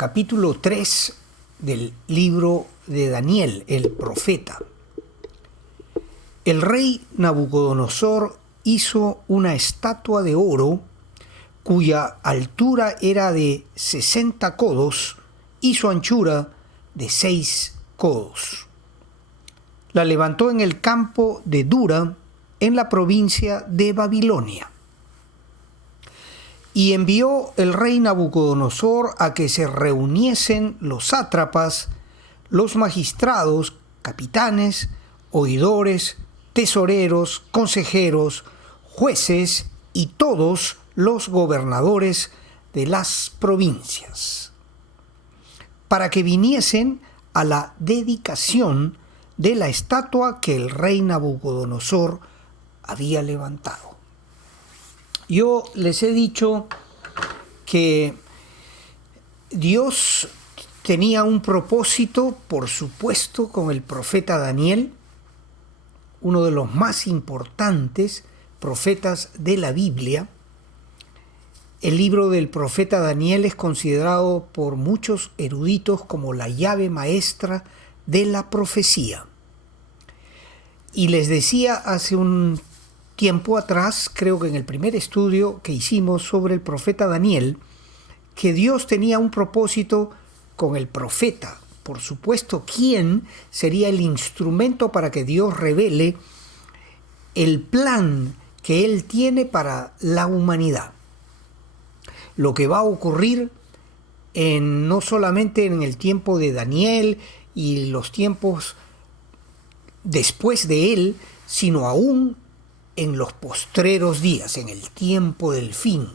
capítulo 3 del libro de Daniel, el profeta. El rey Nabucodonosor hizo una estatua de oro cuya altura era de 60 codos y su anchura de 6 codos. La levantó en el campo de Dura, en la provincia de Babilonia. Y envió el rey Nabucodonosor a que se reuniesen los sátrapas, los magistrados, capitanes, oidores, tesoreros, consejeros, jueces y todos los gobernadores de las provincias, para que viniesen a la dedicación de la estatua que el rey Nabucodonosor había levantado. Yo les he dicho que Dios tenía un propósito, por supuesto, con el profeta Daniel, uno de los más importantes profetas de la Biblia. El libro del profeta Daniel es considerado por muchos eruditos como la llave maestra de la profecía. Y les decía hace un tiempo atrás, creo que en el primer estudio que hicimos sobre el profeta Daniel, que Dios tenía un propósito con el profeta. Por supuesto, ¿quién sería el instrumento para que Dios revele el plan que Él tiene para la humanidad? Lo que va a ocurrir no solamente en el tiempo de Daniel y los tiempos después de él, sino aún en los postreros días, en el tiempo del fin.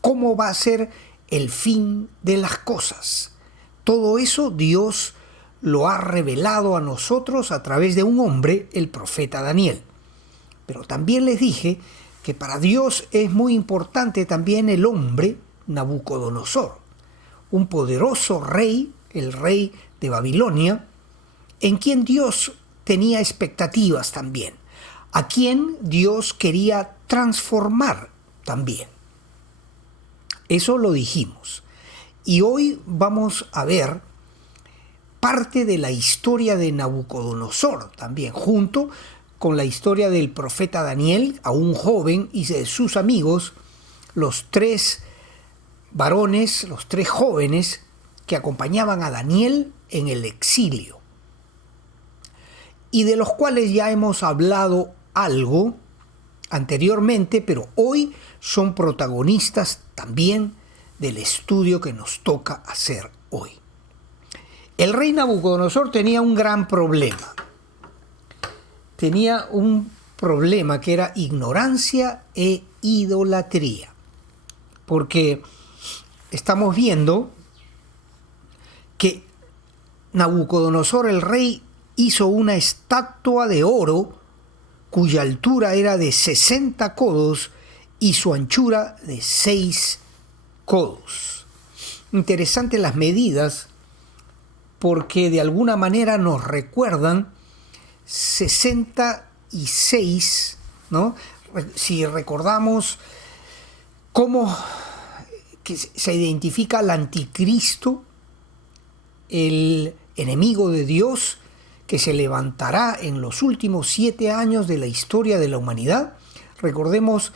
¿Cómo va a ser el fin de las cosas? Todo eso Dios lo ha revelado a nosotros a través de un hombre, el profeta Daniel. Pero también les dije que para Dios es muy importante también el hombre Nabucodonosor, un poderoso rey, el rey de Babilonia, en quien Dios tenía expectativas también, a quien Dios quería transformar también. Eso lo dijimos. Y hoy vamos a ver parte de la historia de Nabucodonosor también, junto con la historia del profeta Daniel, aún joven, y de sus amigos, los tres varones, los tres jóvenes que acompañaban a Daniel en el exilio, y de los cuales ya hemos hablado algo anteriormente, pero hoy son protagonistas también del estudio que nos toca hacer hoy. El rey Nabucodonosor tenía un gran problema. Tenía un problema que era ignorancia e idolatría. Porque estamos viendo que Nabucodonosor, el rey, hizo una estatua de oro cuya altura era de 60 codos y su anchura de 6 codos. Interesante las medidas, porque de alguna manera nos recuerdan 66, ¿no? Si recordamos cómo que se identifica al anticristo, el enemigo de Dios, que se levantará en los últimos 7 años de la historia de la humanidad. Recordemos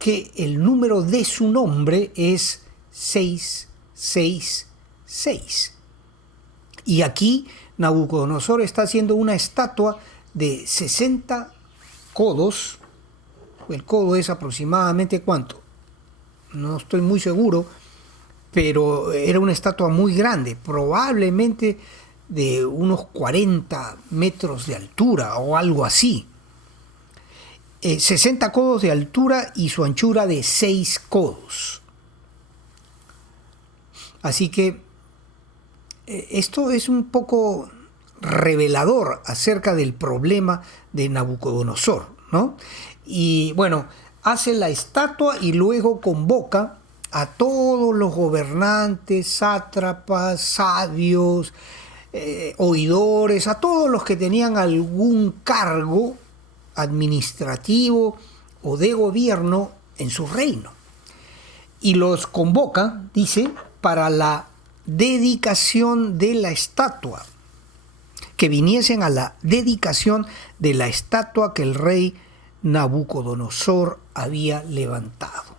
que el número de su nombre es 666. Y aquí Nabucodonosor está haciendo una estatua de 60 codos. El codo es aproximadamente ¿cuánto? No estoy muy seguro, pero era una estatua muy grande, probablemente de unos 40 metros de altura o algo así. 60 codos de altura y su anchura de 6 codos. Así que esto es un poco revelador acerca del problema de Nabucodonosor, ¿no? Y bueno, hace la estatua y luego convoca a todos los gobernantes, sátrapas, sabios, oidores, a todos los que tenían algún cargo administrativo o de gobierno en su reino. Y los convoca, dice, para la dedicación de la estatua, que viniesen a la dedicación de la estatua que el rey Nabucodonosor había levantado.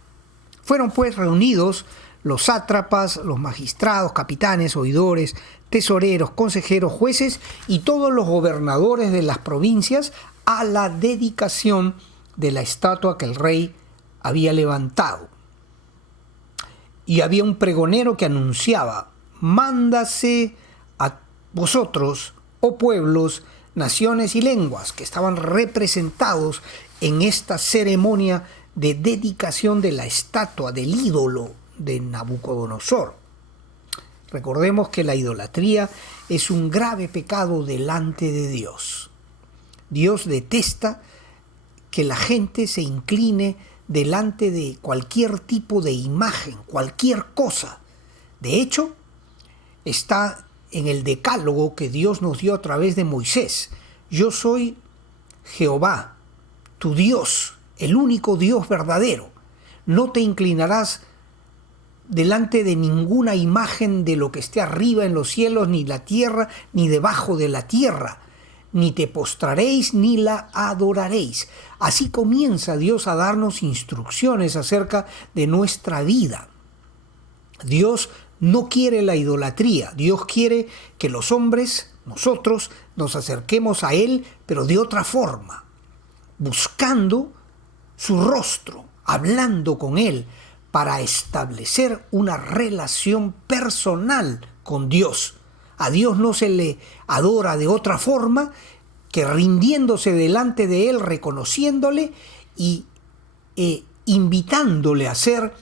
Fueron pues reunidos los sátrapas, los magistrados, capitanes, oidores, tesoreros, consejeros, jueces y todos los gobernadores de las provincias a la dedicación de la estatua que el rey había levantado. Y había un pregonero que anunciaba: mándase a vosotros, oh pueblos, naciones y lenguas que estaban representados en esta ceremonia de dedicación de la estatua del ídolo de Nabucodonosor. Recordemos que la idolatría es un grave pecado delante de Dios. Dios detesta que la gente se incline delante de cualquier tipo de imagen, cualquier cosa. De hecho, está en el decálogo que Dios nos dio a través de Moisés: yo soy Jehová, tu Dios, el único Dios verdadero. No te inclinarás delante de ninguna imagen de lo que esté arriba en los cielos, ni la tierra, ni debajo de la tierra, ni te postraréis, ni la adoraréis. Así comienza Dios a darnos instrucciones acerca de nuestra vida. Dios no quiere la idolatría. Dios quiere que los hombres, nosotros, nos acerquemos a Él, pero de otra forma, buscando su rostro, hablando con Él, para establecer una relación personal con Dios. A Dios no se le adora de otra forma que rindiéndose delante de Él, reconociéndole y invitándole a ser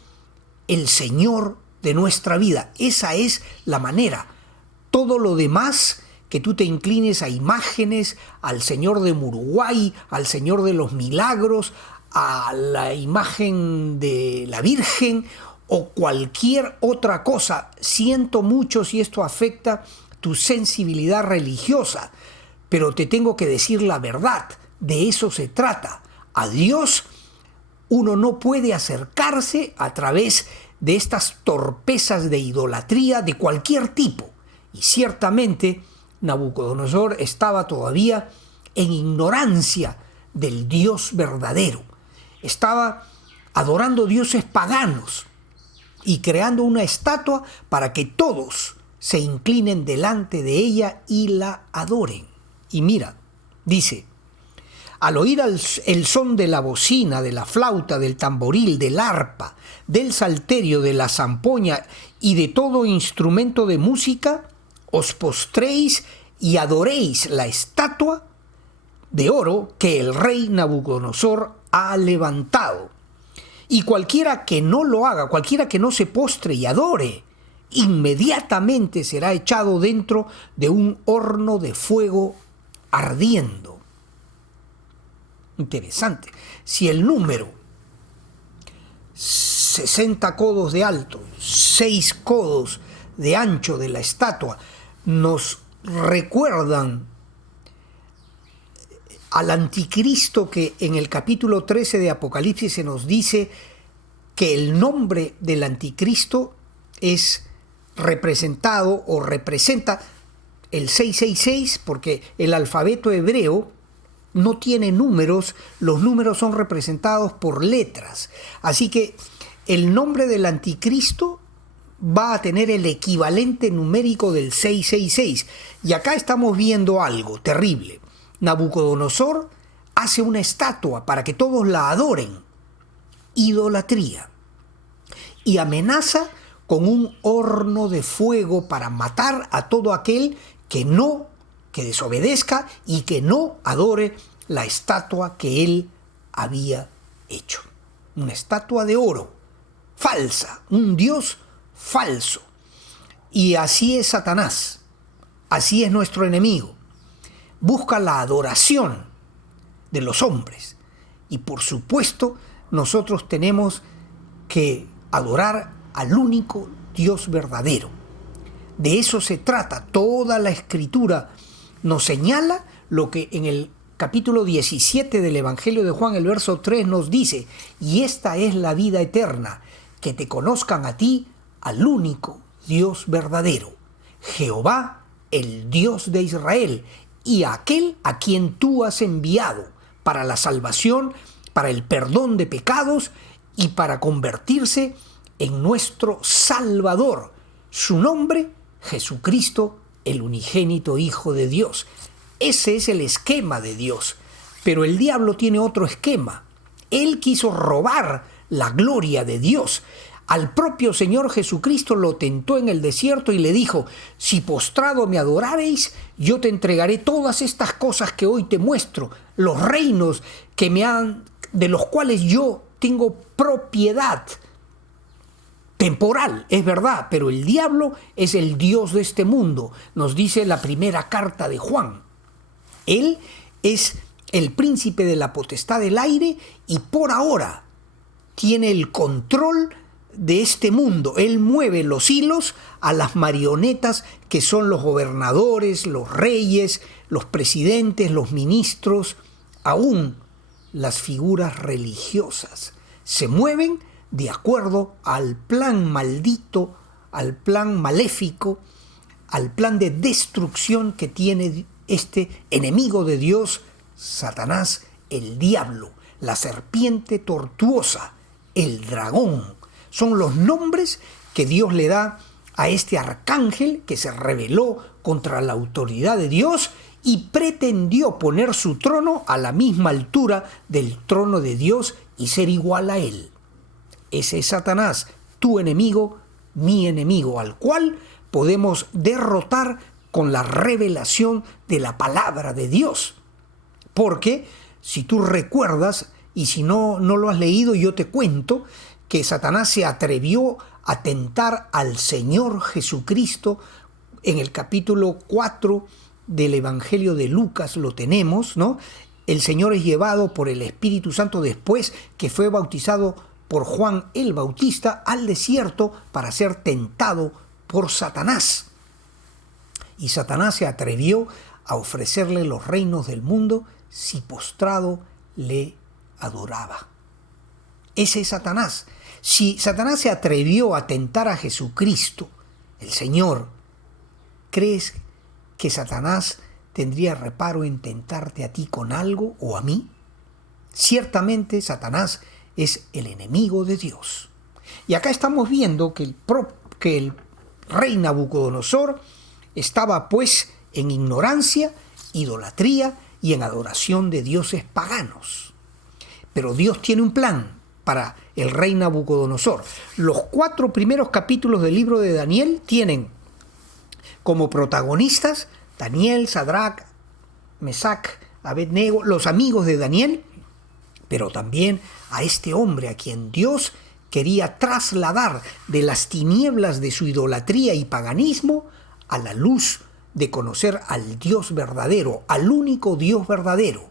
el Señor de nuestra vida. Esa es la manera. Todo lo demás, que tú te inclines a imágenes, al Señor de Uruguay, al Señor de los Milagros, a la imagen de la Virgen o cualquier otra cosa. Siento mucho si esto afecta tu sensibilidad religiosa, pero te tengo que decir la verdad. De eso se trata. A Dios uno no puede acercarse a través de estas torpezas de idolatría de cualquier tipo. Y ciertamente Nabucodonosor estaba todavía en ignorancia del Dios verdadero. Estaba adorando dioses paganos y creando una estatua para que todos se inclinen delante de ella y la adoren. Y mira, dice: al oír el son de la bocina, de la flauta, del tamboril, del arpa, del salterio, de la zampoña y de todo instrumento de música, os postréis y adoréis la estatua de oro que el rey Nabucodonosor ha levantado. Y cualquiera que no lo haga, cualquiera que no se postre y adore, inmediatamente será echado dentro de un horno de fuego ardiendo. Interesante. Si el número 60 codos de alto, 6 codos de ancho de la estatua nos recuerdan al anticristo, que en el capítulo 13 de Apocalipsis se nos dice que el nombre del anticristo es representado o representa el 666, porque el alfabeto hebreo no tiene números, los números son representados por letras. Así que el nombre del anticristo va a tener el equivalente numérico del 666. Y acá estamos viendo algo terrible. Nabucodonosor hace una estatua para que todos la adoren. Idolatría. Y amenaza con un horno de fuego para matar a todo aquel que desobedezca y que no adore la estatua que él había hecho. Una estatua de oro, falsa, un Dios falso. Y así es Satanás, así es nuestro enemigo. Busca la adoración de los hombres. Y por supuesto, nosotros tenemos que adorar al único Dios verdadero. De eso se trata. Toda la Escritura nos señala lo que en el capítulo 17 del Evangelio de Juan, el verso 3 nos dice: y esta es la vida eterna, que te conozcan a ti, al único Dios verdadero, Jehová, el Dios de Israel, y aquel a quien tú has enviado para la salvación, para el perdón de pecados y para convertirse en nuestro Salvador. Su nombre, Jesucristo, el unigénito Hijo de Dios. Ese es el esquema de Dios. Pero el diablo tiene otro esquema. Él quiso robar la gloria de Dios. Al propio Señor Jesucristo lo tentó en el desierto y le dijo: si postrado me adorareis, yo te entregaré todas estas cosas que hoy te muestro, los reinos de los cuales yo tengo propiedad temporal, es verdad, pero el diablo es el Dios de este mundo, nos dice la primera carta de Juan. Él es el príncipe de la potestad del aire y por ahora tiene el control de este mundo. Él mueve los hilos a las marionetas que son los gobernadores, los reyes, los presidentes, los ministros, aún las figuras religiosas. Se mueven de acuerdo al plan maldito, al plan maléfico, al plan de destrucción que tiene este enemigo de Dios, Satanás, el diablo, la serpiente tortuosa, el dragón. Son los nombres que Dios le da a este arcángel que se rebeló contra la autoridad de Dios y pretendió poner su trono a la misma altura del trono de Dios y ser igual a él. Ese es Satanás, tu enemigo, mi enemigo, al cual podemos derrotar con la revelación de la palabra de Dios. Porque si tú recuerdas, y si no lo has leído, yo te cuento que Satanás se atrevió a tentar al Señor Jesucristo. En el capítulo 4 del Evangelio de Lucas lo tenemos, ¿no? El Señor es llevado por el Espíritu Santo después que fue bautizado por Juan el Bautista al desierto para ser tentado por Satanás. Y Satanás se atrevió a ofrecerle los reinos del mundo si postrado le adoraba. Ese es Satanás. Si Satanás se atrevió a tentar a Jesucristo, el Señor, ¿crees que Satanás tendría reparo en tentarte a ti con algo o a mí? Ciertamente Satanás es el enemigo de Dios. Y acá estamos viendo que el rey Nabucodonosor estaba pues en ignorancia, idolatría y en adoración de dioses paganos. Pero Dios tiene un plan para el rey Nabucodonosor. Los 4 primeros capítulos del libro de Daniel tienen como protagonistas Daniel, Sadrach, Mesac, Abednego, los amigos de Daniel, pero también a este hombre a quien Dios quería trasladar de las tinieblas de su idolatría y paganismo a la luz de conocer al Dios verdadero, al único Dios verdadero,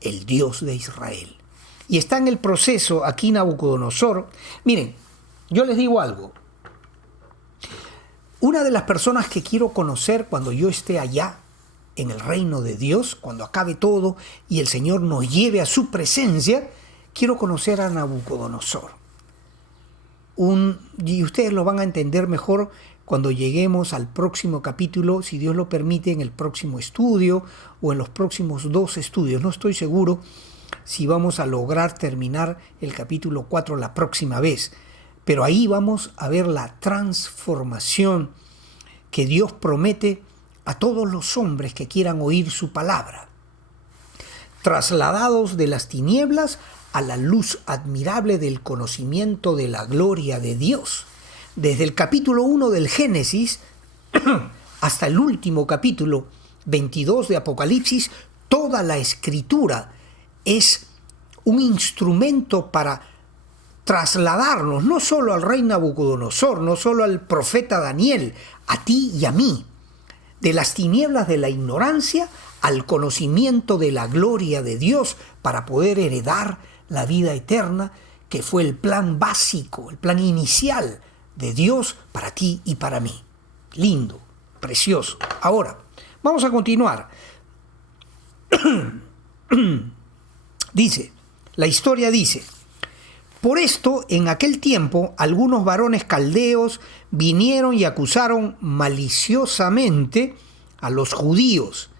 el Dios de Israel. Y está en el proceso aquí Nabucodonosor. Miren, yo les digo algo. Una de las personas que quiero conocer cuando yo esté allá en el reino de Dios, cuando acabe todo y el Señor nos lleve a su presencia, quiero conocer a Nabucodonosor. Y ustedes lo van a entender mejor cuando lleguemos al próximo capítulo, si Dios lo permite, en el próximo estudio o en los próximos 2 estudios. No estoy seguro si vamos a lograr terminar el capítulo 4 la próxima vez, pero ahí vamos a ver la transformación que Dios promete a todos los hombres que quieran oír su palabra, trasladados de las tinieblas a la luz admirable del conocimiento de la gloria de Dios. Desde el capítulo 1 del Génesis hasta el último capítulo 22 de Apocalipsis, toda la escritura es un instrumento para trasladarnos no solo al rey Nabucodonosor, no solo al profeta Daniel, a ti y a mí, de las tinieblas de la ignorancia al conocimiento de la gloria de Dios para poder heredar la vida eterna, que fue el plan básico, el plan inicial de Dios para ti y para mí. Lindo, precioso. Ahora, vamos a continuar. Dice, la historia dice: Por esto, en aquel tiempo, algunos varones caldeos vinieron y acusaron maliciosamente a los judíos.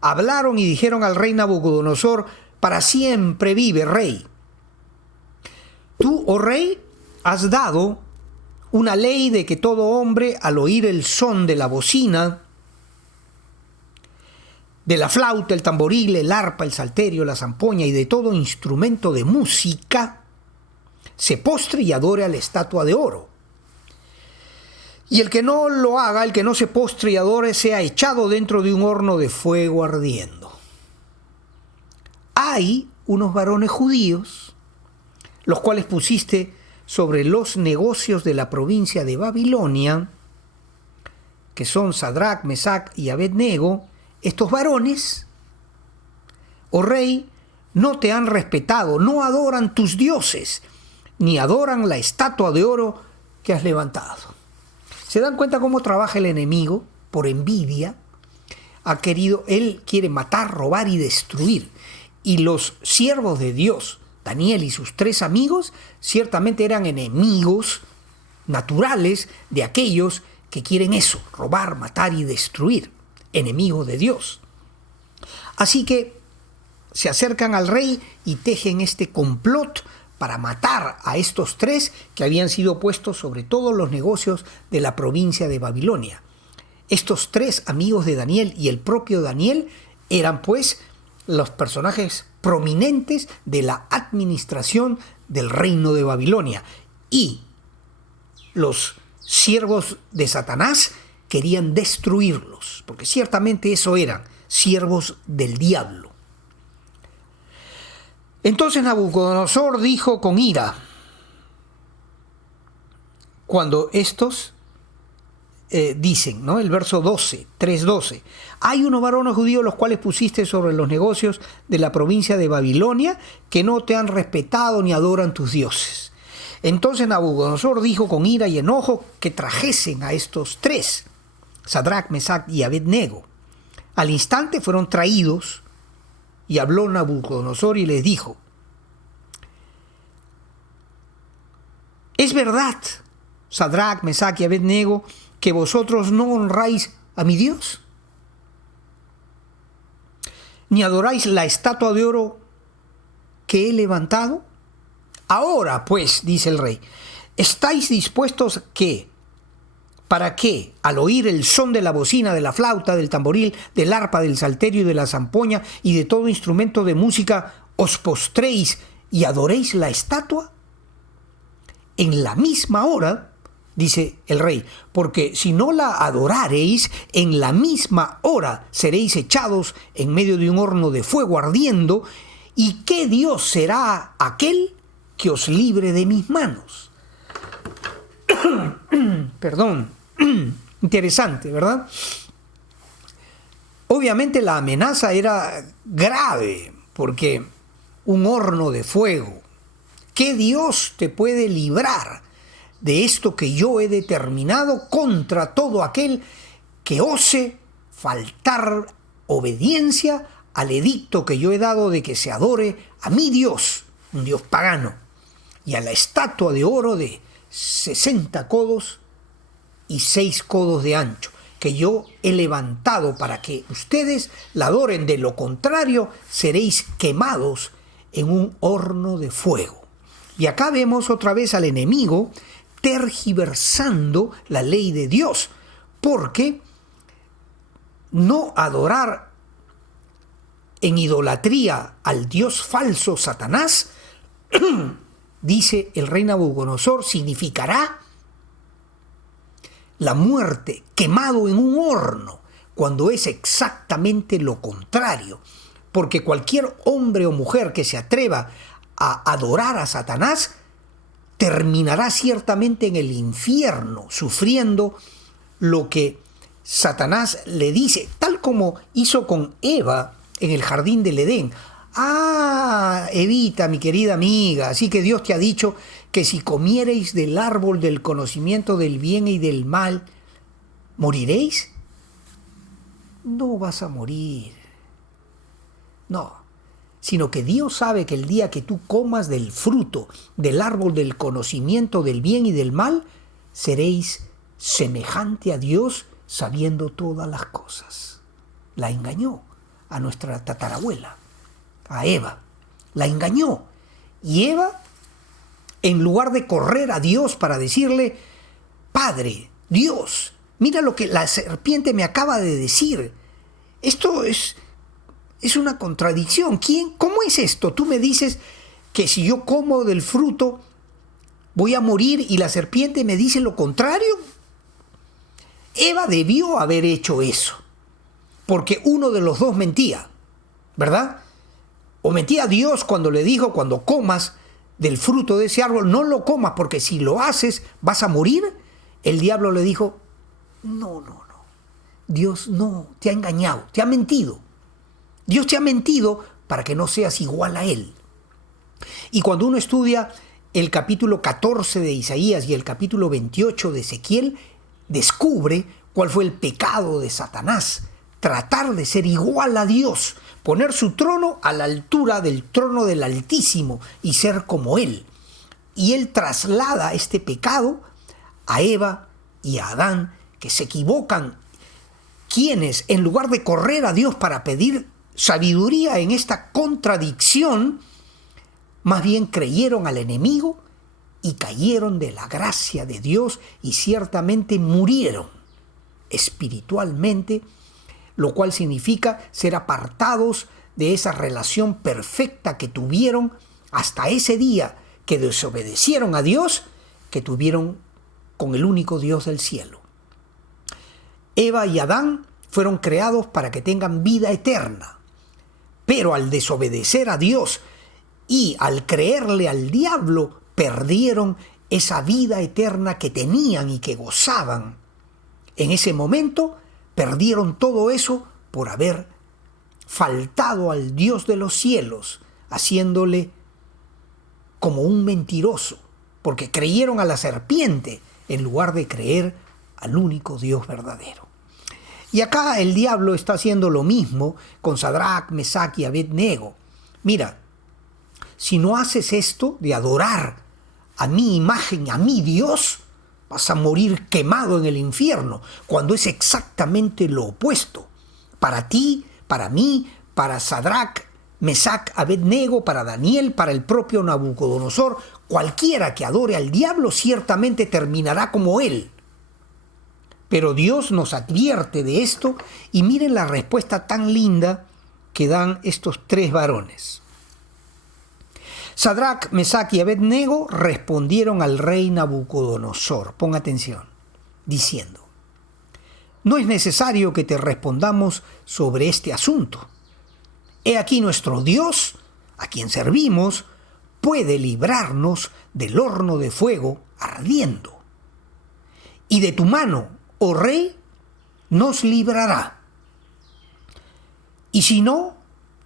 Hablaron y dijeron al rey Nabucodonosor: para siempre vive, rey. Tú, oh rey, has dado una ley de que todo hombre, al oír el son de la bocina, de la flauta, el tamboril, el arpa, el salterio, la zampoña y de todo instrumento de música, se postre y adore a la estatua de oro. Y el que no lo haga, el que no se postre y adore, sea echado dentro de un horno de fuego ardiendo. Hay unos varones judíos, los cuales pusiste sobre los negocios de la provincia de Babilonia, que son Sadrach, Mesach y Abednego. Estos varones, oh rey, no te han respetado, no adoran tus dioses, ni adoran la estatua de oro que has levantado. ¿Se dan cuenta cómo trabaja el enemigo? Por envidia. Él quiere matar, robar y destruir. Y los siervos de Dios, Daniel y sus 3 amigos, ciertamente eran enemigos naturales de aquellos que quieren eso, robar, matar y destruir. Enemigos de Dios. Así que se acercan al rey y tejen este complot para matar a estos 3 que habían sido puestos sobre todos los negocios de la provincia de Babilonia. Estos 3 amigos de Daniel y el propio Daniel eran pues los personajes prominentes de la administración del reino de Babilonia, y los siervos de Satanás querían destruirlos, porque ciertamente eso eran, siervos del diablo. Entonces Nabucodonosor dijo con ira, cuando estos dicen, ¿no? El verso 12, 3:12, hay unos varones judíos los cuales pusiste sobre los negocios de la provincia de Babilonia, que no te han respetado ni adoran tus dioses. Entonces Nabucodonosor dijo con ira y enojo que trajesen a estos 3, Sadrach, Mesach y Abednego. Al instante fueron traídos, y habló Nabucodonosor y les dijo: ¿es verdad, Sadrach, Mesach y Abednego, que vosotros no honráis a mi Dios, ni adoráis la estatua de oro que he levantado? Ahora pues, dice el rey, ¿estáis dispuestos para que, al oír el son de la bocina, de la flauta, del tamboril, del arpa, del salterio y de la zampoña y de todo instrumento de música, os postréis y adoréis la estatua? En la misma hora, dice el rey, porque si no la adorareis, en la misma hora seréis echados en medio de un horno de fuego ardiendo. ¿Y qué Dios será aquel que os libre de mis manos? Perdón. Interesante, ¿verdad? Obviamente la amenaza era grave, porque un horno de fuego. ¿Qué Dios te puede librar de esto que yo he determinado contra todo aquel que ose faltar obediencia al edicto que yo he dado de que se adore a mi Dios, un Dios pagano, y a la estatua de oro de 60 codos y 6 codos de ancho, que yo he levantado para que ustedes la adoren? De lo contrario, seréis quemados en un horno de fuego. Y acá vemos otra vez al enemigo tergiversando la ley de Dios, porque no adorar en idolatría al Dios falso Satanás, dice el rey Nabucodonosor, significará la muerte, quemado en un horno, cuando es exactamente lo contrario. Porque cualquier hombre o mujer que se atreva a adorar a Satanás terminará ciertamente en el infierno, sufriendo lo que Satanás le dice, tal como hizo con Eva en el jardín del Edén. Ah, Evita, mi querida amiga, así que Dios te ha dicho que si comiereis del árbol del conocimiento del bien y del mal, ¿moriréis? No vas a morir. No, sino que Dios sabe que el día que tú comas del fruto del árbol del conocimiento del bien y del mal, seréis semejante a Dios sabiendo todas las cosas. La engañó a nuestra tatarabuela, a Eva. La engañó. Y Eva, en lugar de correr a Dios para decirle, Padre, Dios, mira lo que la serpiente me acaba de decir. Esto es una contradicción. ¿Cómo es esto? Tú me dices que si yo como del fruto voy a morir y la serpiente me dice lo contrario. Eva debió haber hecho eso, porque uno de los dos mentía, ¿verdad? O mentía a Dios cuando le dijo, cuando comas del fruto de ese árbol, no lo comas porque si lo haces vas a morir. El diablo le dijo, no, Dios no, te ha engañado, te ha mentido. Dios te ha mentido para que no seas igual a Él. Y cuando uno estudia el capítulo 14 de Isaías y el capítulo 28 de Ezequiel, descubre cuál fue el pecado de Satanás: tratar de ser igual a Dios, poner su trono a la altura del trono del Altísimo y ser como Él. Y Él traslada este pecado a Eva y a Adán, que se equivocan, quienes en lugar de correr a Dios para pedir sabiduría en esta contradicción, más bien creyeron al enemigo y cayeron de la gracia de Dios y ciertamente murieron espiritualmente, lo cual significa ser apartados de esa relación perfecta que tuvieron hasta ese día que desobedecieron a Dios, que tuvieron con el único Dios del cielo. Eva y Adán fueron creados para que tengan vida eterna, pero al desobedecer a Dios y al creerle al diablo, perdieron esa vida eterna que tenían y que gozaban. En ese momento perdieron todo eso por haber faltado al Dios de los cielos, haciéndole como un mentiroso, porque creyeron a la serpiente en lugar de creer al único Dios verdadero. Y acá el diablo está haciendo lo mismo con Sadrach, Mesach y Abed-nego. Mira, si no haces esto de adorar a mi imagen, a mi Dios, vas a morir quemado en el infierno, cuando es exactamente lo opuesto. Para ti, para mí, para Sadrach, Mesach, Abed-nego, para Daniel, para el propio Nabucodonosor, cualquiera que adore al diablo ciertamente terminará como él. Pero Dios nos advierte de esto y miren la respuesta tan linda que dan estos tres varones. Sadrach, Mesach y Abed-nego respondieron al rey Nabucodonosor, pon atención, diciendo: no es necesario que te respondamos sobre este asunto. He aquí nuestro Dios, a quien servimos, puede librarnos del horno de fuego ardiendo. Y de tu mano, oh rey, nos librará. Y si no,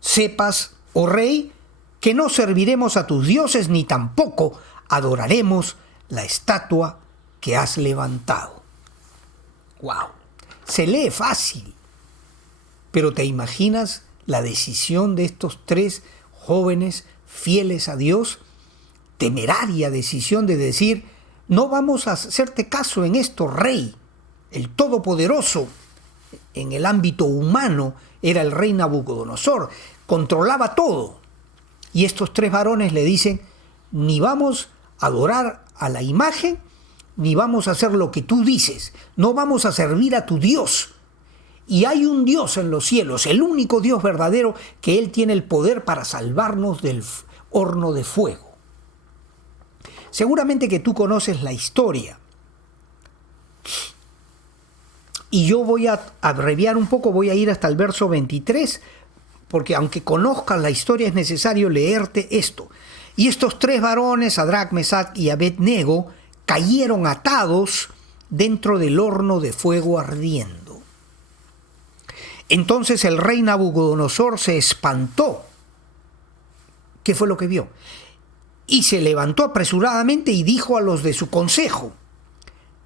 sepas, oh rey, que no serviremos a tus dioses ni tampoco adoraremos la estatua que has levantado. ¡Wow! Se lee fácil, pero ¿te imaginas la decisión de estos tres jóvenes fieles a Dios? Temeraria decisión de decir: no vamos a hacerte caso en esto, rey. El Todopoderoso, en el ámbito humano, era el rey Nabucodonosor, controlaba todo. Y estos tres varones le dicen: ni vamos a adorar a la imagen, ni vamos a hacer lo que tú dices, no vamos a servir a tu Dios. Y hay un Dios en los cielos, el único Dios verdadero, que Él tiene el poder para salvarnos del horno de fuego. Seguramente que tú conoces la historia. Y yo voy a abreviar un poco, voy a ir hasta el verso 23, porque aunque conozcas la historia es necesario leerte esto. Y estos tres varones, Sadrach, Mesach y Abed-nego, cayeron atados dentro del horno de fuego ardiendo. Entonces el rey Nabucodonosor se espantó. ¿Qué fue lo que vio? Y se levantó apresuradamente y dijo a los de su consejo: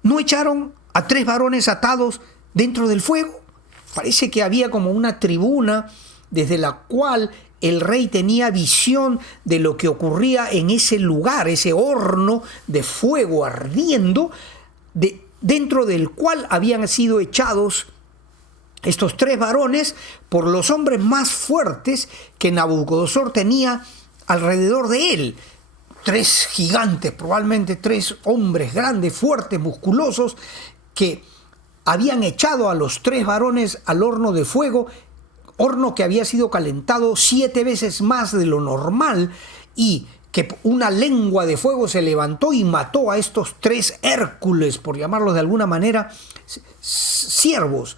¿no echaron a tres varones atados dentro del fuego? Parece que había como una tribuna desde la cual el rey tenía visión de lo que ocurría en ese lugar, ese horno de fuego ardiendo, dentro del cual habían sido echados estos 3 varones por los hombres más fuertes que Nabucodonosor tenía alrededor de él. 3 gigantes, probablemente 3 hombres grandes, fuertes, musculosos, que habían echado a los 3 varones al horno de fuego, horno que había sido calentado 7 veces más de lo normal, y que una lengua de fuego se levantó y mató a estos 3 Hércules, por llamarlos de alguna manera, siervos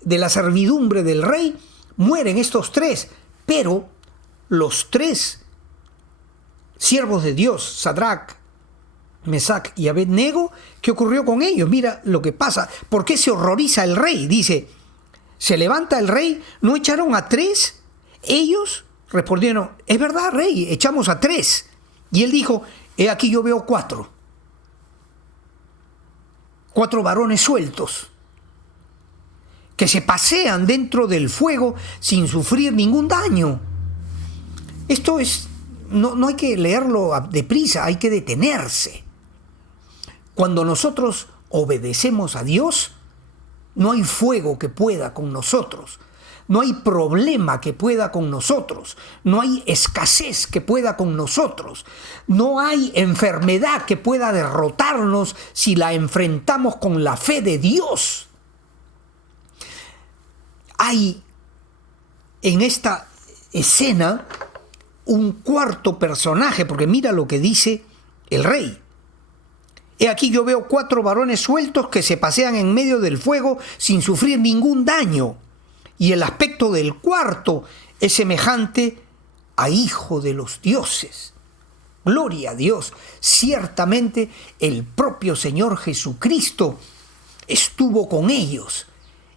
de la servidumbre del rey. Mueren estos 3, pero los 3 siervos de Dios, Sadrach, Mesach y Abednego, ¿qué ocurrió con ellos? Mira lo que pasa. ¿Por qué se horroriza el rey? Dice, se levanta el rey, ¿no echaron a 3? Ellos respondieron, es verdad, rey, echamos a 3. Y él dijo, he aquí yo veo 4. 4 varones sueltos, que se pasean dentro del fuego sin sufrir ningún daño. Esto es, no hay que leerlo deprisa, hay que detenerse. Cuando nosotros obedecemos a Dios, no hay fuego que pueda con nosotros, no hay problema que pueda con nosotros, no hay escasez que pueda con nosotros, no hay enfermedad que pueda derrotarnos si la enfrentamos con la fe de Dios. Hay en esta escena un cuarto personaje, porque mira lo que dice el rey. He aquí yo veo 4 varones sueltos que se pasean en medio del fuego sin sufrir ningún daño. Y el aspecto del cuarto es semejante a hijo de los dioses. Gloria a Dios. Ciertamente el propio Señor Jesucristo estuvo con ellos.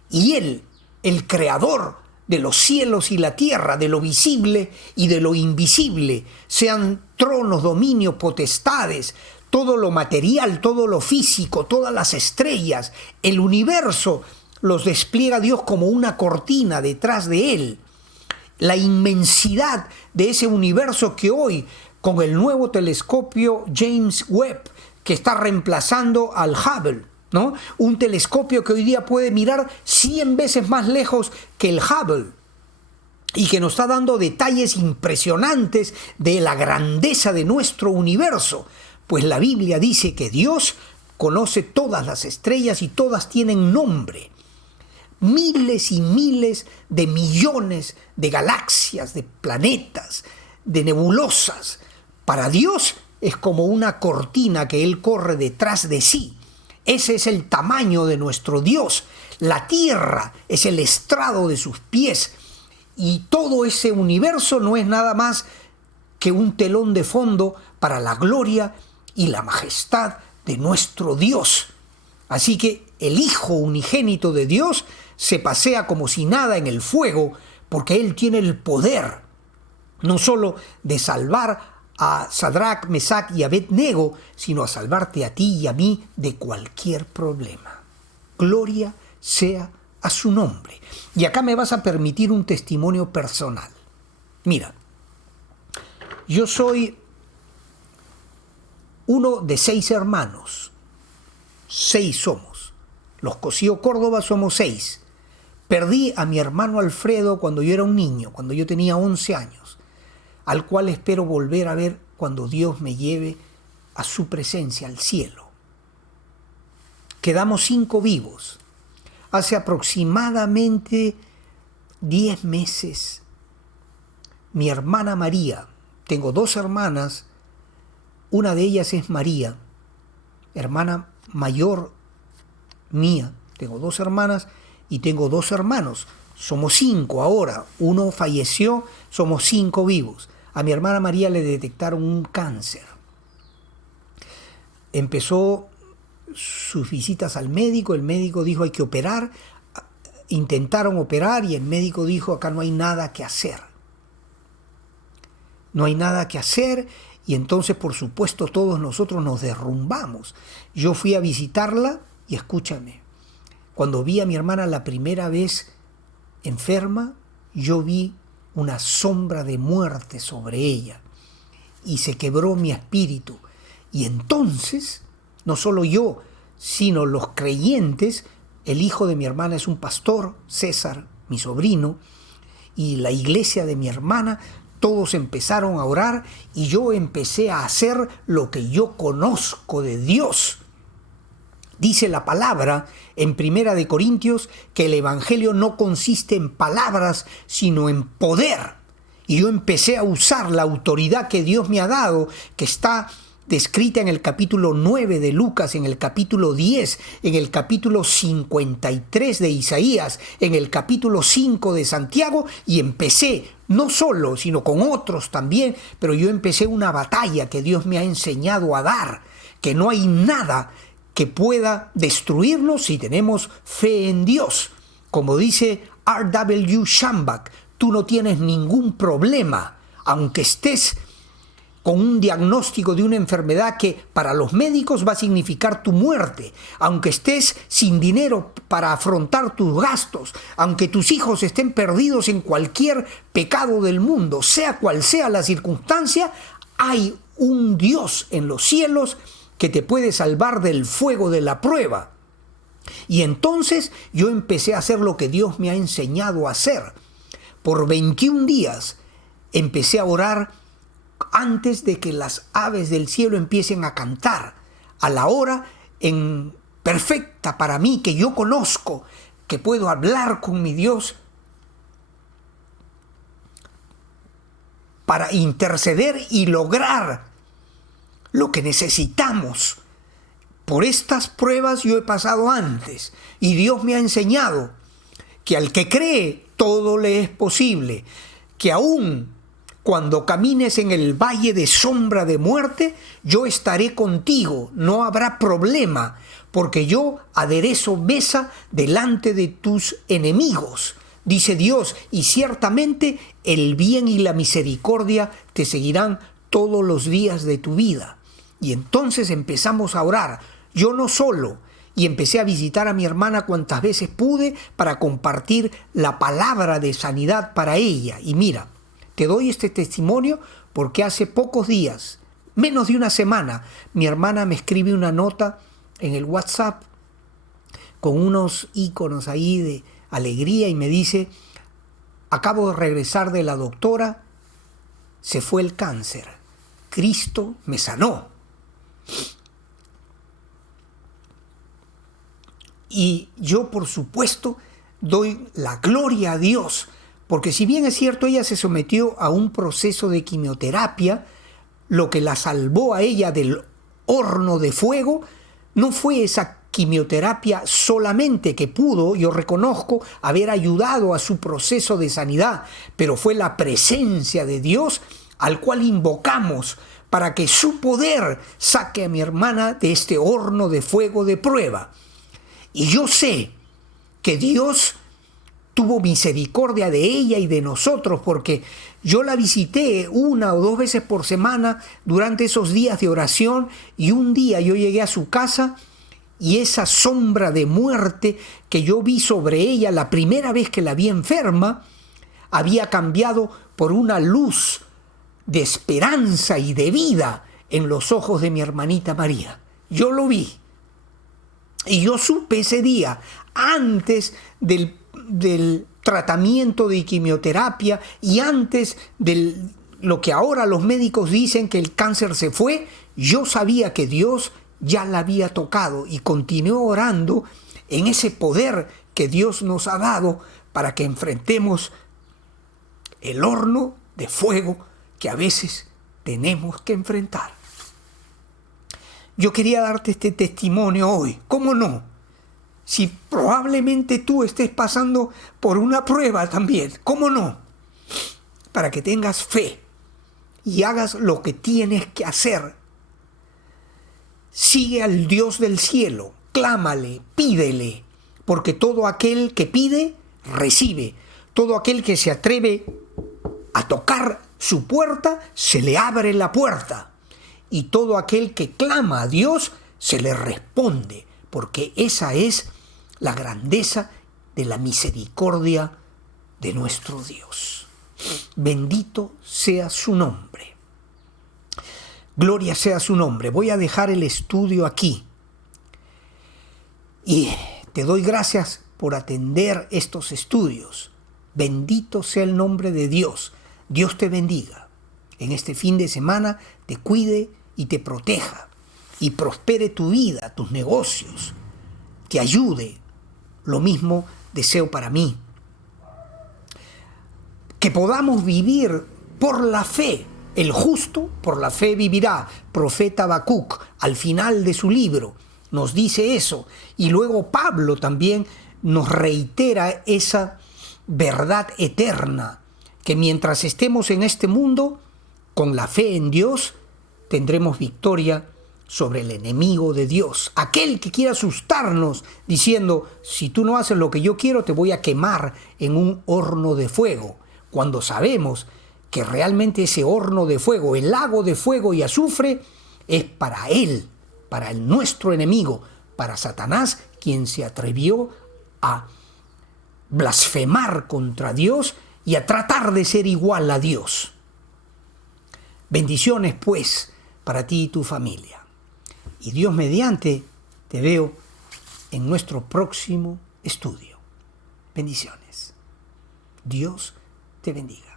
Y Él, el creador de los cielos y la tierra, de lo visible y de lo invisible, sean tronos, dominios, potestades, todo lo material, todo lo físico, todas las estrellas, el universo, los despliega Dios como una cortina detrás de Él. La inmensidad de ese universo que hoy, con el nuevo telescopio James Webb, que está reemplazando al Hubble, ¿no? Un telescopio que hoy día puede mirar 100 veces más lejos que el Hubble y que nos está dando detalles impresionantes de la grandeza de nuestro universo. Pues la Biblia dice que Dios conoce todas las estrellas y todas tienen nombre. Miles y miles de millones de galaxias, de planetas, de nebulosas. Para Dios es como una cortina que Él corre detrás de sí. Ese es el tamaño de nuestro Dios. La tierra es el estrado de sus pies. Y todo ese universo no es nada más que un telón de fondo para la gloria y la majestad de nuestro Dios. Así que el Hijo unigénito de Dios se pasea como si nada en el fuego, porque Él tiene el poder no solo de salvar a Sadrach, Mesach y Abednego, sino a salvarte a ti y a mí de cualquier problema. Gloria sea a su nombre. Y acá me vas a permitir un testimonio personal. Mira, yo soy uno de 6 hermanos. 6 somos. Los Cosío Córdoba somos 6. Perdí a mi hermano Alfredo cuando yo era un niño, cuando yo tenía 11 años, al cual espero volver a ver cuando Dios me lleve a su presencia, al cielo. Quedamos 5 vivos. Hace aproximadamente 10 meses, mi hermana María, tengo 2 hermanas, una de ellas es María, hermana mayor mía. Tengo 2 hermanas y tengo 2 hermanos. Somos 5 ahora. Uno falleció, somos 5 vivos. A mi hermana María le detectaron un cáncer. Empezó sus visitas al médico, el médico dijo hay que operar. Intentaron operar y el médico dijo acá no hay nada que hacer. No hay nada que hacer. Y entonces, por supuesto, todos nosotros nos derrumbamos. Yo fui a visitarla y escúchame, cuando vi a mi hermana la primera vez enferma, yo vi una sombra de muerte sobre ella y se quebró mi espíritu. Y entonces, no solo yo, sino los creyentes, el hijo de mi hermana es un pastor, César, mi sobrino, y la iglesia de mi hermana, todos empezaron a orar y yo empecé a hacer lo que yo conozco de Dios. Dice la palabra en 1 de Corintios que el evangelio no consiste en palabras, sino en poder. Y yo empecé a usar la autoridad que Dios me ha dado, que está descrita en el capítulo 9 de Lucas, en el capítulo 10, en el capítulo 53 de Isaías, en el capítulo 5 de Santiago, y empecé, no solo, sino con otros también, pero yo empecé una batalla que Dios me ha enseñado a dar, que no hay nada que pueda destruirnos si tenemos fe en Dios. Como dice R.W. Schambach, tú no tienes ningún problema, aunque estés con un diagnóstico de una enfermedad que para los médicos va a significar tu muerte, aunque estés sin dinero para afrontar tus gastos, aunque tus hijos estén perdidos en cualquier pecado del mundo, sea cual sea la circunstancia, hay un Dios en los cielos que te puede salvar del fuego de la prueba. Y entonces yo empecé a hacer lo que Dios me ha enseñado a hacer. Por 21 días empecé a orar antes de que las aves del cielo empiecen a cantar, a la hora en perfecta para mí, que yo conozco, que puedo hablar con mi Dios para interceder y lograr lo que necesitamos. Por estas pruebas yo he pasado antes y Dios me ha enseñado que al que cree todo le es posible, que aún cuando camines en el valle de sombra de muerte, yo estaré contigo, no habrá problema, porque yo aderezo mesa delante de tus enemigos, dice Dios, y ciertamente el bien y la misericordia te seguirán todos los días de tu vida. Y entonces empezamos a orar, yo no solo, y empecé a visitar a mi hermana cuantas veces pude para compartir la palabra de sanidad para ella. Y mira, te doy este testimonio porque hace pocos días, menos de una semana, mi hermana me escribe una nota en el WhatsApp con unos íconos ahí de alegría y me dice: acabo de regresar de la doctora, se fue el cáncer, Cristo me sanó. Y yo, por supuesto, doy la gloria a Dios, porque si bien es cierto, ella se sometió a un proceso de quimioterapia, lo que la salvó a ella del horno de fuego no fue esa quimioterapia solamente, que pudo, yo reconozco, haber ayudado a su proceso de sanidad, pero fue la presencia de Dios al cual invocamos para que su poder saque a mi hermana de este horno de fuego de prueba. Y yo sé que Dios tuvo misericordia de ella y de nosotros, porque yo la visité 1 o 2 veces por semana durante esos días de oración, y un día yo llegué a su casa y esa sombra de muerte que yo vi sobre ella la primera vez que la vi enferma había cambiado por una luz de esperanza y de vida en los ojos de mi hermanita María. Yo lo vi. Y yo supe ese día, antes del tratamiento de quimioterapia y antes de lo que ahora los médicos dicen que el cáncer se fue, yo sabía que Dios ya la había tocado y continué orando en ese poder que Dios nos ha dado para que enfrentemos el horno de fuego que a veces tenemos que enfrentar. Yo quería darte este testimonio hoy. ¿Cómo no? Si probablemente tú estés pasando por una prueba también. ¿Cómo no? Para que tengas fe y hagas lo que tienes que hacer. Sigue al Dios del cielo. Clámale, pídele. Porque todo aquel que pide, recibe. Todo aquel que se atreve a tocar su puerta, se le abre la puerta. Y todo aquel que clama a Dios, se le responde, porque esa es la grandeza de la misericordia de nuestro Dios. Bendito sea su nombre. Gloria sea su nombre. Voy a dejar el estudio aquí. Y te doy gracias por atender estos estudios. Bendito sea el nombre de Dios. Dios te bendiga. En este fin de semana te cuide y te proteja. Y prospere tu vida, tus negocios. Te ayude. Lo mismo deseo para mí. Que podamos vivir por la fe. El justo por la fe vivirá. Profeta Habacuc, al final de su libro, nos dice eso. Y luego Pablo también nos reitera esa verdad eterna, que mientras estemos en este mundo, con la fe en Dios, tendremos victoria sobre el enemigo de Dios. Aquel que quiera asustarnos diciendo, si tú no haces lo que yo quiero, te voy a quemar en un horno de fuego. Cuando sabemos que realmente ese horno de fuego, el lago de fuego y azufre, es para él, para el nuestro enemigo, para Satanás, quien se atrevió a blasfemar contra Dios y a tratar de ser igual a Dios. Bendiciones, pues, para ti y tu familia. Y Dios mediante, te veo en nuestro próximo estudio. Bendiciones. Dios te bendiga.